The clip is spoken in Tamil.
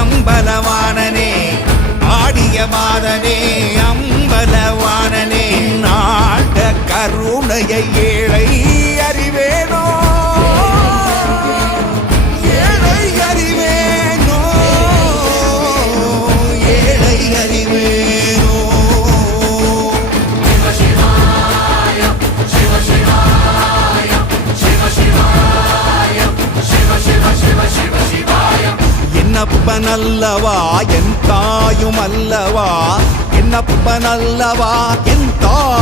அம்பலவாணனே ஆடிய மாதனே அம்பலவாணனே நாட கருணையை ஏழை அறிவேனோ ஏழை அறிவேனோ ஏழை அறிவேனோ என்னப்பனல்லவா என் தாயும் அல்லவா என்னப்பனல்லவா என் தாய்